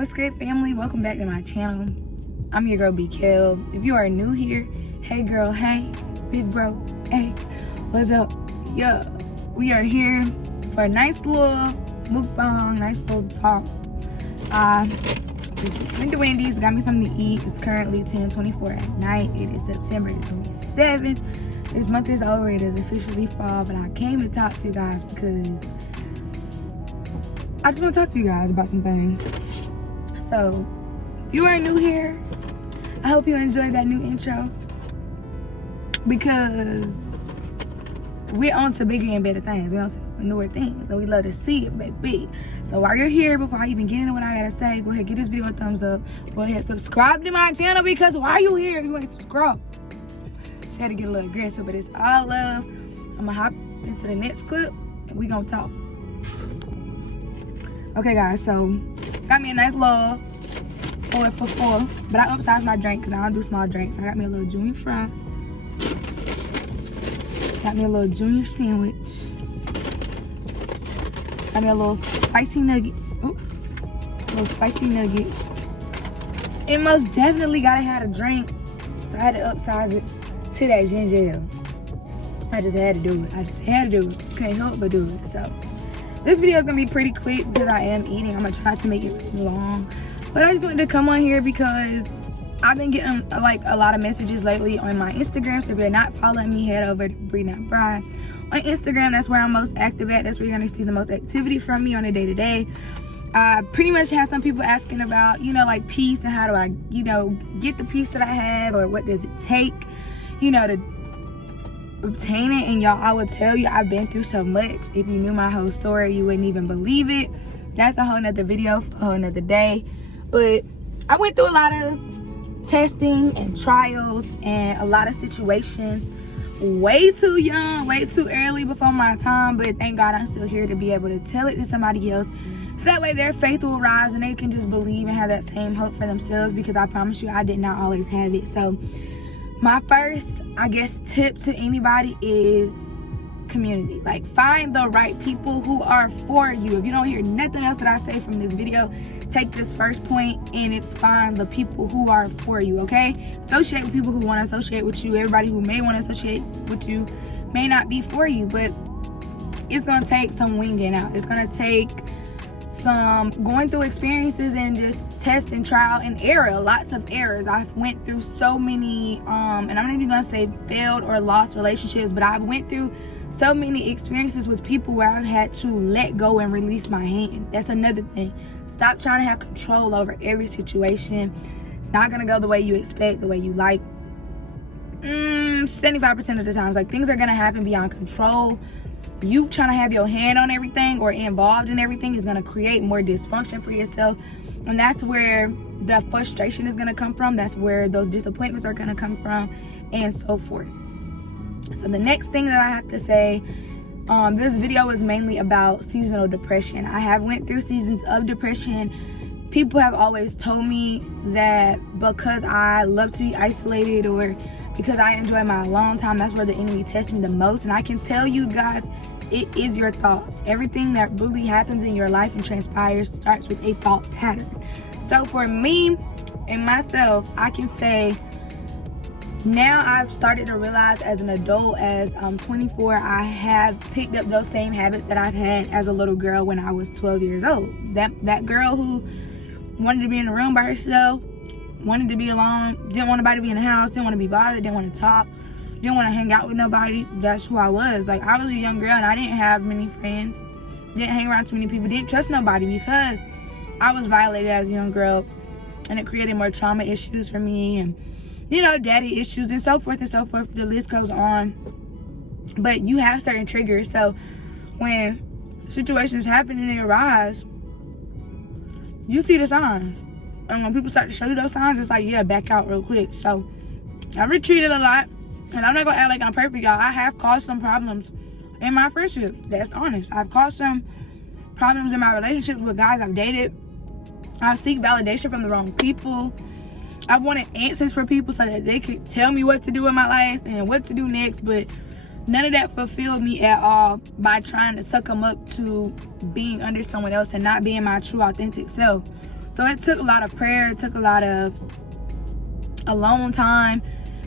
What's good, family? Welcome back to my channel. I'm your girl BKel. If you are new here, hey girl, hey big bro, hey, what's up? Yeah, we are here for a nice little mukbang, nice little talk. Just went to Wendy's, got me something to eat. It's currently 10:24 at night. It is September 27th. This month is over. It is officially fall, but I came to talk to you guys because I just want to talk to you guys about some things. So, if you are new here, I hope you enjoyed that new intro because we're on to bigger and better things. We're on to newer things, so we love to see it, baby. So while you're here, before I even get into what I gotta say, go ahead, give this video a thumbs up. Go ahead, subscribe to my channel because why are you here if you ain't subscribed? Just had to get a little aggressive, but it's all love. I'm gonna hop into the next clip and we gonna talk. Okay, guys, so got me a nice little 4 for $4, but I upsized my drink because I don't do small drinks. I got me a little junior fry. Got me a little junior sandwich. Got me a little spicy nuggets. Ooh, little spicy nuggets. And most definitely gotta have a drink, so I had to upsize it to that ginger ale. I just had to do it. Can't help but do it. So this video is gonna be pretty quick because I am eating. I'm gonna try to make it long, but I just wanted to come on here because I've been getting like a lot of messages lately on my Instagram. So if you're not following me, head over to Bree.Bride on Instagram. That's where I'm most active at. That's where you're gonna see the most activity from me on a day-to-day. I pretty much have some people asking about, like peace and how do I, get the peace that I have, or what does it take, to obtain it. And y'all, I will tell you, I've been through so much. If you knew my whole story, you wouldn't even believe it. That's a whole nother video for a whole nother day. But I went through a lot of testing and trials and a lot of situations way too young, way too early before my time. But thank God I'm still here to be able to tell it to somebody else, so that way their faith will rise and they can just believe and have that same hope for themselves, because I promise you I did not always have it. So my first, tip to anybody is community. Like, find the right people who are for you. If you don't hear nothing else that I say from this video, take this first point, and it's find the people who are for you, okay? Associate with people who want to associate with you. Everybody who may want to associate with you may not be for you, but it's going to take some winging out. It's going to take some going through experiences and just test and trial and error. Lots of errors. I've went through so many and I'm not even gonna say failed or lost relationships, but I've went through so many experiences with people where I've had to let go and release my hand. That's another thing. Stop trying to have control over every situation. It's not gonna go the way you expect, the way you like. 75% of the times, like, things are gonna happen beyond control. You trying to have your hand on everything or involved in everything is going to create more dysfunction for yourself, and that's where the frustration is going to come from. That's where those disappointments are going to come from, and so forth. So the next thing that I have to say, this video is mainly about seasonal depression. I have went through seasons of depression. People have always told me that because I love to be isolated, or because I enjoy my alone time, that's where the enemy tests me the most. And I can tell you guys, it is your thoughts. Everything that really happens in your life and transpires starts with a thought pattern. So for me and myself, I can say now I've started to realize as an adult, as I'm 24, I have picked up those same habits that I've had as a little girl when I was 12 years old. That girl who wanted to be in a room by herself, wanted to be alone, didn't want nobody to be in the house, didn't want to be bothered, didn't want to talk, didn't want to hang out with nobody. That's who I was. Like, I was a young girl and I didn't have many friends, didn't hang around too many people, didn't trust nobody because I was violated as a young girl, and it created more trauma issues for me, and daddy issues, and so forth and so forth. The list goes on. But you have certain triggers, so when situations happen and they arise, you see the signs. And when people start to show you those signs, it's like, yeah, back out real quick. So I retreated a lot, and I'm not gonna act like I'm perfect, y'all. I have caused some problems in my friendships. That's honest. I've caused some problems in my relationships with guys I've dated. I seek validation from the wrong people. I wanted answers for people so that they could tell me what to do in my life and what to do next, but none of that fulfilled me at all by trying to suck them up to being under someone else and not being my true authentic self. So So it took a lot of prayer. It took a lot of alone time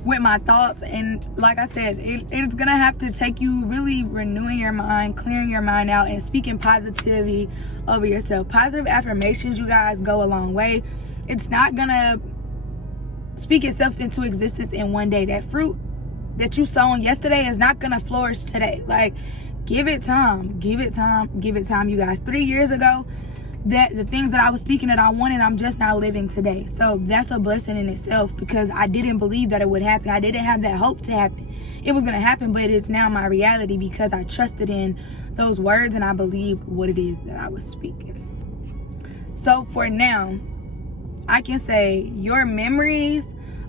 with my thoughts. And like I said, it's gonna have to take you really renewing your mind, clearing your mind out, and speaking positivity over yourself. Positive affirmations, you guys, go a long way. It's not gonna speak itself into existence in one day. That fruit that you sown yesterday is not gonna flourish today. Like, give it time, give it time, give it time, you guys. 3 years ago, that the things that I was speaking that I wanted, I'm just not living today. So that's a blessing in itself, because I didn't believe that it would happen. I didn't have that hope to happen. It was gonna happen, but it's now my reality because I trusted in those words and I believed what it is that I was speaking. So for now, I can say your memories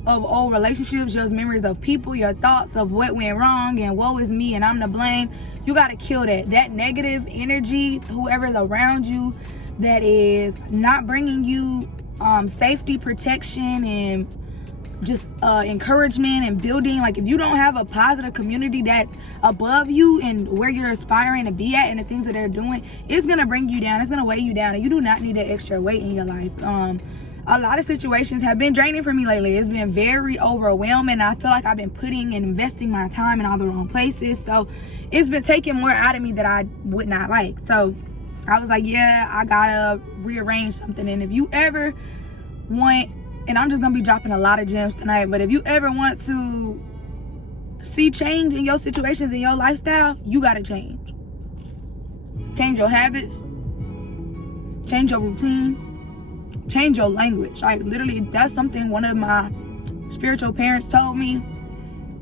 of old relationships, your memories of people, your thoughts of what went wrong and woe is me and I'm to blame, you gotta kill that. That negative energy, whoever's around you that is not bringing you safety, protection, and just encouragement and building. Like, if you don't have a positive community that's above you and where you're aspiring to be at and the things that they're doing, it's gonna bring you down. It's gonna weigh you down, and you do not need that extra weight in your life. A lot of situations have been draining for me lately. It's been very overwhelming. I feel like I've been putting and investing my time in all the wrong places. So it's been taking more out of me that I would not like. So I was like, yeah, I gotta rearrange something. And if you ever want, and I'm just gonna be dropping a lot of gems tonight, but if you ever want to see change in your situations, in your lifestyle, you gotta change. Change your habits, change your routine, change your language. Like, literally, that's something one of my spiritual parents told me,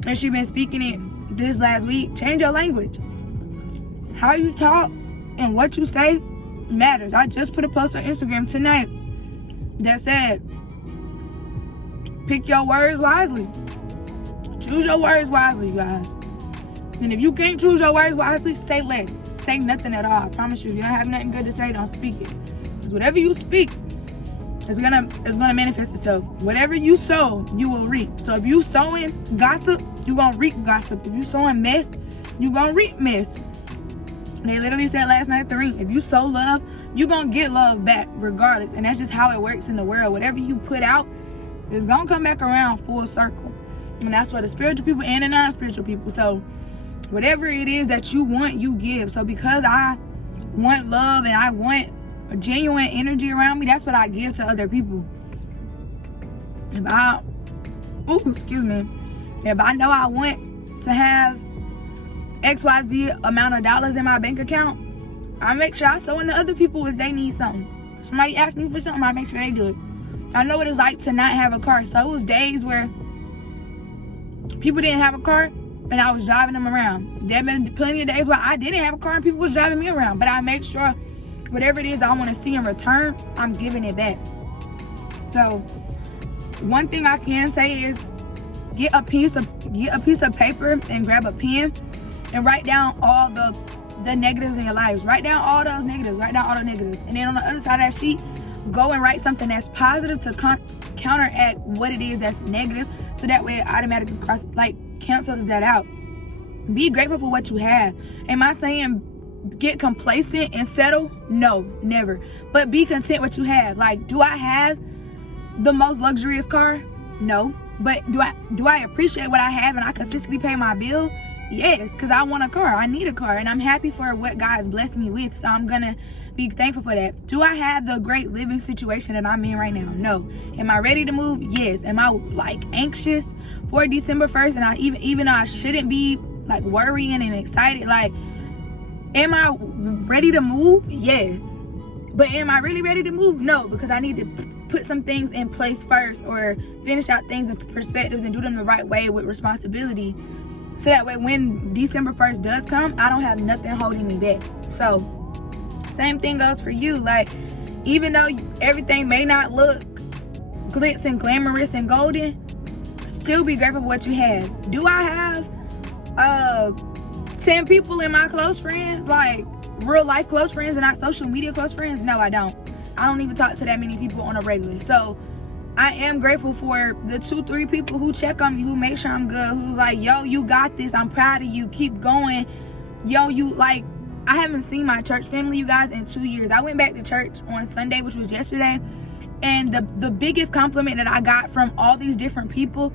and she been speaking it this last week. Change your language. How you talk and what you say matters. I just put a post on Instagram tonight that said, pick your words wisely. Choose your words wisely, you guys. And if you can't choose your words wisely, say less. Say nothing at all. I promise you, if you don't have nothing good to say, don't speak it. Because whatever you speak, it's gonna manifest itself. Whatever you sow, you will reap. So if you sowing gossip, you gonna reap gossip. If you sowing mess, you gonna reap mess. They literally said last night at the ring, if you sow love, you gonna get love back regardless. And that's just how it works in the world. Whatever you put out is gonna come back around full circle. And that's for the spiritual people and the non-spiritual people. So whatever it is that you want, you give. So because I want love and I want a genuine energy around me, that's what I give to other people. If I know I want to have XYZ amount of dollars in my bank account, I make sure I sow into other people if they need something. Somebody asks me for something, I make sure they do it. I know what it's like to not have a car. So it was days where people didn't have a car and I was driving them around. There have been plenty of days where I didn't have a car and people was driving me around. But I make sure whatever it is I want to see in return, I'm giving it back. So one thing I can say is get a piece of paper and grab a pen and write down all the negatives in your lives. Write down all those negatives. Write down all the negatives. And then on the other side of that sheet, go and write something that's positive to counteract what it is that's negative. So that way it automatically cancels that out. Be grateful for what you have. Am I saying get complacent and settle? No, never. But be content what you have. Like, do I have the most luxurious car? No. But do I appreciate what I have and I consistently pay my bill? Yes, because I want a car. I need a car, and I'm happy for what God has blessed me with. So I'm gonna be thankful for that. Do I have the great living situation that I'm in right now? No. Am I ready to move? Yes. Am I anxious for December 1st? And I even though I shouldn't be worrying and excited, am I ready to move? Yes. But am I really ready to move? No, because I need to put some things in place first, or finish out things in perspectives and do them the right way with responsibility. So that way when December 1st does come, I don't have nothing holding me back. So same thing goes for you. Even though everything may not look glitz and glamorous and golden, still be grateful for what you have. Do I have 10 people in my close friends, real life close friends and not social media close friends? No, I don't. I don't even talk to that many people on a regular. So I am grateful for the 2-3 people who check on me, who make sure I'm good, who's like, yo, you got this, I'm proud of you, keep going. Yo, I haven't seen my church family, you guys, in 2 years. I went back to church on Sunday, which was yesterday, And the biggest compliment that I got from all these different people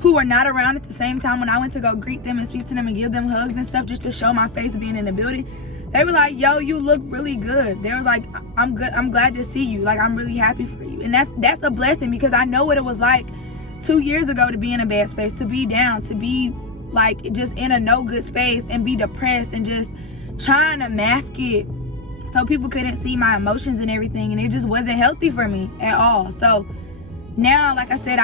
who were not around at the same time when I went to go greet them and speak to them and give them hugs and stuff, just to show my face being in the building, they were like, yo, you look really good. They was like, I'm good, I'm glad to see you, like, I'm really happy for you. And that's a blessing, because I know what it was like 2 years ago to be in a bad space, to be down, to be like just in a no good space and be depressed and just trying to mask it so people couldn't see my emotions and everything, and it just wasn't healthy for me at all. So now, like I said,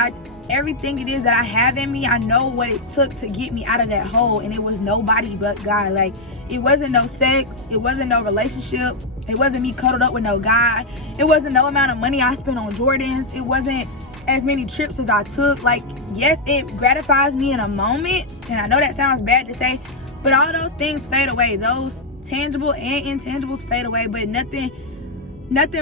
everything it is that I have in me, I know what it took to get me out of that hole, and it was nobody but God. Like, it wasn't no sex, it wasn't no relationship, it wasn't me cuddled up with no guy, it wasn't no amount of money I spent on Jordans, it wasn't as many trips as I took. Like, yes, it gratifies me in a moment, and I know that sounds bad to say, but all those things fade away. Those tangible and intangibles fade away, but nothing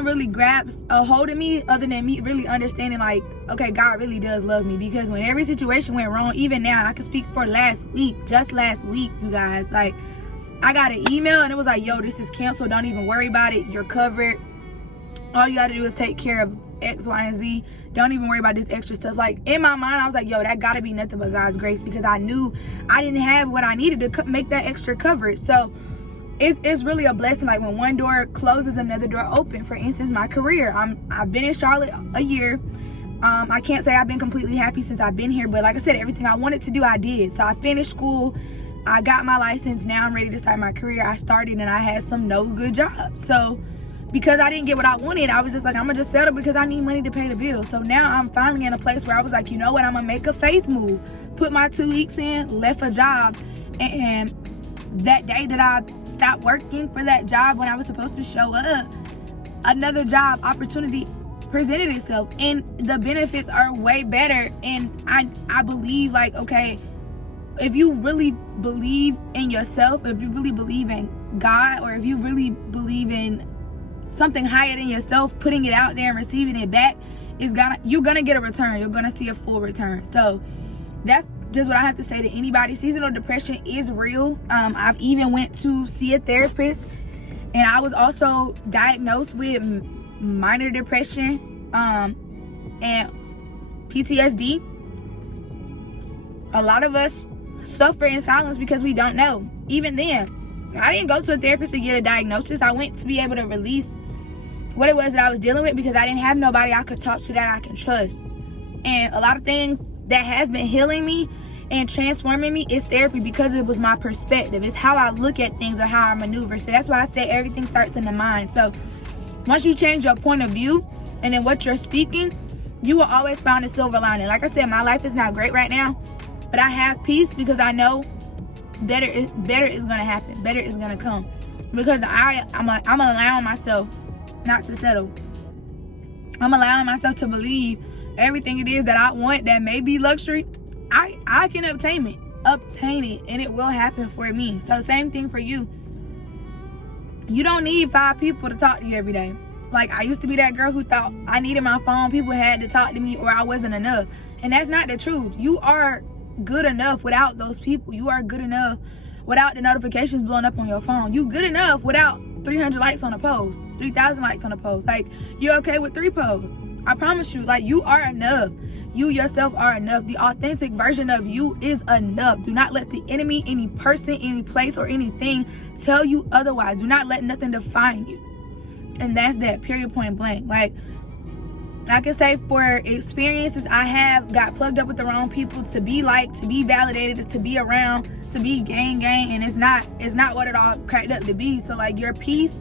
really grabs a hold of me other than me really understanding, like, okay, God really does love me. Because when every situation went wrong, even now, I can speak for just last week, you guys, like, I got an email and it was like, yo, this is canceled, don't even worry about it, you're covered, all you gotta do is take care of X, Y, and Z, don't even worry about this extra stuff. Like, in my mind, I was like, yo, that gotta be nothing but God's grace, because I knew I didn't have what I needed to make that extra coverage. So it's really a blessing. Like, when one door closes, another door open. For instance, my career, I've been in Charlotte a year. I can't say I've been completely happy since I've been here, but like I said, everything I wanted to do, I did. So I finished school, I got my license, now I'm ready to start my career. I started and I had some no good jobs. So because I didn't get what I wanted, I was just like, I'm gonna just settle because I need money to pay the bills. So now I'm finally in a place where I was like, you know what, I'm gonna make a faith move. Put my 2 weeks in, left a job, and that day that I stopped working for that job when I was supposed to show up, another job opportunity presented itself, and the benefits are way better. And I believe, like, okay, if you really believe in yourself, if you really believe in God, or if you really believe in something higher than yourself, putting it out there and receiving it back, you're gonna get a return. You're gonna see a full return. So that's just what I have to say to anybody. Seasonal depression is real. I've even went to see a therapist, and I was also diagnosed with minor depression and PTSD. A lot of us suffer in silence because we don't know. Even then, I didn't go to a therapist to get a diagnosis. I went to be able to release what it was that I was dealing with, because I didn't have nobody I could talk to that I can trust. And a lot of things that has been healing me and transforming me is therapy, because it was my perspective. It's how I look at things or how I maneuver. So that's why I say everything starts in the mind. So once you change your point of view and then what you're speaking, you will always find a silver lining. Like I said, my life is not great right now, but I have peace because I know better is going to happen. Better is going to come, because I'm allowing myself not to settle. I'm allowing myself to believe everything it is that I want that may be luxury, I can obtain it, and it will happen for me. So same thing for you. You don't need 5 people to talk to you every day. Like, I used to be that girl who thought I needed my phone, people had to talk to me, or I wasn't enough. And that's not the truth. You are good enough without those people. You are good enough without the notifications blowing up on your phone. You good enough without 300 likes on a post, 3,000 likes on a post. Like, you're okay with 3 posts. I promise you, like, you are enough. You yourself are enough. The authentic version of you is enough. Do not let the enemy, any person, any place, or anything tell you otherwise. Do not let nothing define you. And that's that, period, point blank. Like, I can say for experiences I have got plugged up with the wrong people to be liked, to be validated, to be around, to be gang, and it's not what it all cracked up to be. So, like, your peace,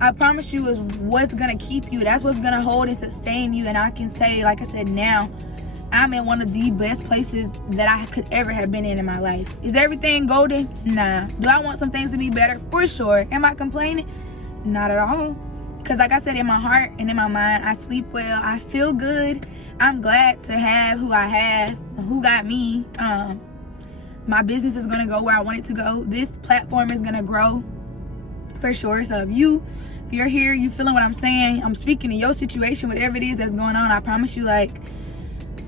I promise you, is what's gonna keep you. That's what's gonna hold and sustain you. And I can say, like I said, now I'm in one of the best places that I could ever have been in my life. Is everything golden? Nah. Do I want some things to be better? For sure. Am I complaining? Not at all. Because like I said, in my heart and in my mind, I sleep well. I feel good. I'm glad to have who I have, who got me. My business is going to go where I want it to go. This platform is going to grow for sure. So if you're here, you feeling what I'm saying, I'm speaking to your situation, whatever it is that's going on, I promise you, like,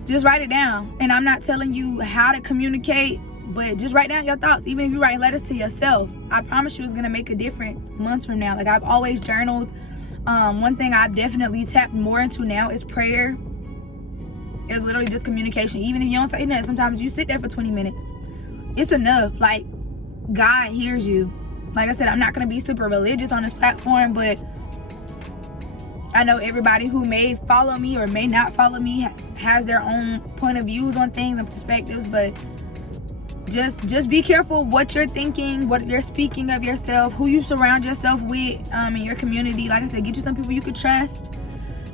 just write it down. And I'm not telling you how to communicate, but just write down your thoughts. Even if you write letters to yourself, I promise you it's going to make a difference months from now. Like, I've always journaled. One thing I've definitely tapped more into now is prayer. It's literally just communication. Even if you don't say nothing, sometimes you sit there for 20 minutes. It's enough. Like, God hears you. Like I said, I'm not going to be super religious on this platform, but I know everybody who may follow me or may not follow me has their own point of views on things and perspectives, but just be careful what you're thinking, what you're speaking of yourself, who you surround yourself with in your community. Like I said, get you some people you could trust,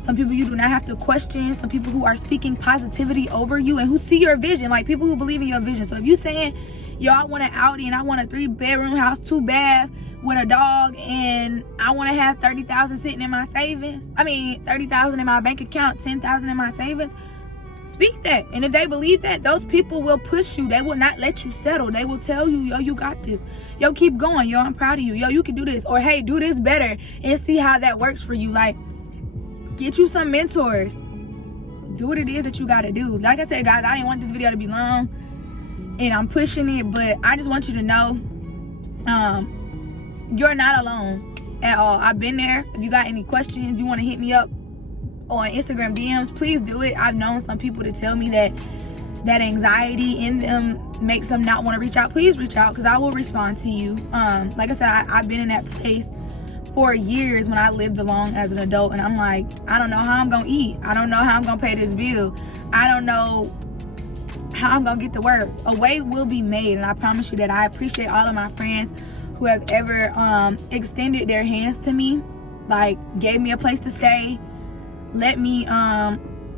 some people you do not have to question, some people who are speaking positivity over you and who see your vision, like people who believe in your vision. So if you saying, yo, I want an Audi and I want a 3-bedroom house, 2-bath with a dog, and I want to have 30,000 sitting in my savings, 30,000 in my bank account, 10,000 in my savings, speak that. And if they believe that, those people will push you. They will not let you settle. They will tell you, yo, you got this. Yo, keep going. Yo, I'm proud of you. Yo, you can do this. Or, hey, do this better, and see how that works for you. Like, get you some mentors. Do what it is that you got to do. Like I said, guys, I didn't want this video to be long, and I'm pushing it, but I just want you to know you're not alone at all. I've been there. If you got any questions, you want to hit me up on Instagram DMs, please do it. I've known some people to tell me that anxiety in them makes them not want to reach out. Please reach out, because I will respond to you. Like I said, I've been in that place for years when I lived alone as an adult, and I'm like, I don't know how I'm gonna eat. I don't know how I'm gonna pay this bill. I don't know how I'm gonna get to work. A way will be made, and I promise you that. I appreciate all of my friends who have ever extended their hands to me, like gave me a place to stay, let me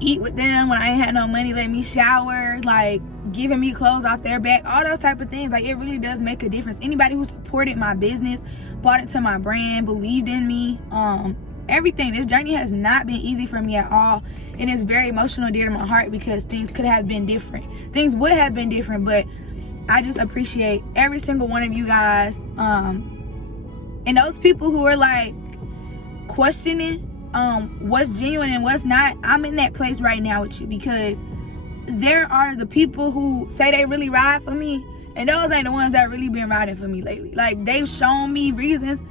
eat with them when I ain't had no money, let me shower, like giving me clothes off their back, all those type of things. Like, it really does make a difference. Anybody who supported my business, bought into my brand, believed in me, everything. This journey has not been easy for me at all, and it's very emotional, dear to my heart, because things could have been different. Things would have been different, but I just appreciate every single one of you guys, and those people who are like questioning what's genuine and what's not. I'm in that place right now with you, because there are the people who say they really ride for me, and those ain't the ones that really been riding for me lately. Like, they've shown me reasons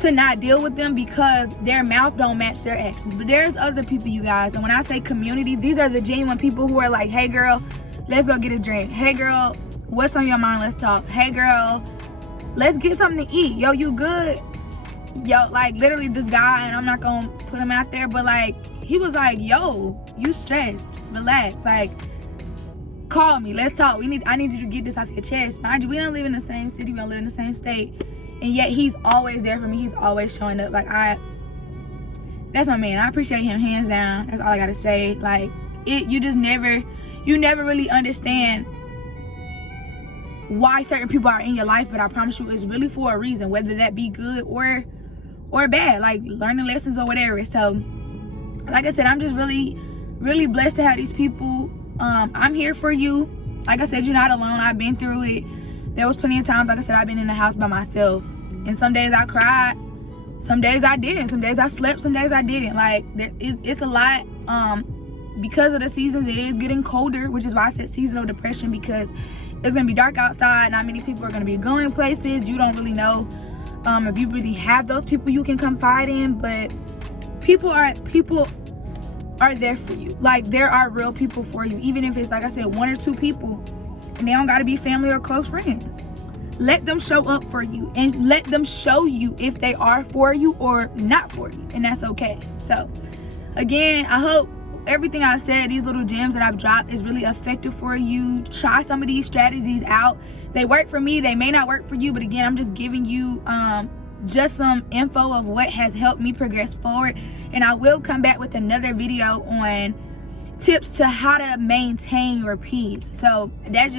to not deal with them because their mouth don't match their actions. But there's other people, you guys, and when I say community, these are the genuine people who are like, hey girl, let's go get a drink. Hey girl, what's on your mind? Let's talk. Hey girl, let's get something to eat. Yo, you good? Yo, like, literally this guy, and I'm not gonna put him out there, but like, he was like, yo, you stressed, relax, like, call me, let's talk. I need you to get this off your chest. Mind you, we don't live in the same city, we don't live in the same state, and yet he's always there for me. He's always showing up. Like, that's my man. I appreciate him, hands down. That's all I gotta say. Like, you never really understand why certain people are in your life, but I promise you, it's really for a reason, whether that be good or bad, like learning lessons or whatever. So, like I said, I'm just really, really blessed to have these people. I'm here for you. Like I said, you're not alone. I've been through it. There was plenty of times, like I said, I've been in the house by myself, and some days I cried, some days I didn't, some days I slept, some days I didn't. Like, it's a lot. Because of the seasons, it is getting colder, which is why I said seasonal depression, because it's gonna be dark outside. Not many people are gonna be going places. You don't really know if you really have those people you can confide in, but people are there for you. Like, there are real people for you, even if it's, like I said, 1 or 2 people, and they don't gotta be family or close friends. Let them show up for you, and let them show you if they are for you or not for you, and that's okay. So again, I hope everything I've said, these little gems that I've dropped, is really effective for you. Try some of these strategies out. They work for me, they may not work for you, but again, I'm just giving you just some info of what has helped me progress forward. And I will come back with another video on tips to how to maintain your peace. So that's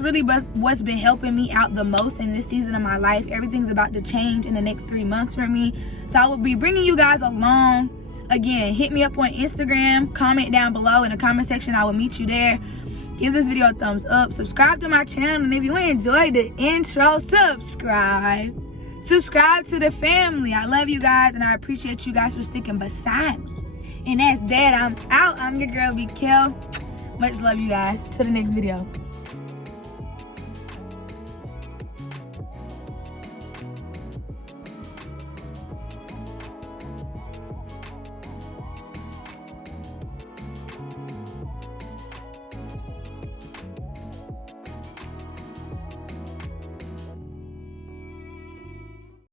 really what's been helping me out the most in this season of my life. Everything's about to change in the next 3 months for me, so I will be bringing you guys along. Again, hit me up on Instagram, comment down below in the comment section. I will meet you there. Give this video a thumbs up, subscribe to my channel, and if you enjoyed the intro, subscribe to the family. I love you guys, and I appreciate you guys for sticking beside me. And that's that. I'm out. I'm your girl BKel. Much love, you guys. To the next video.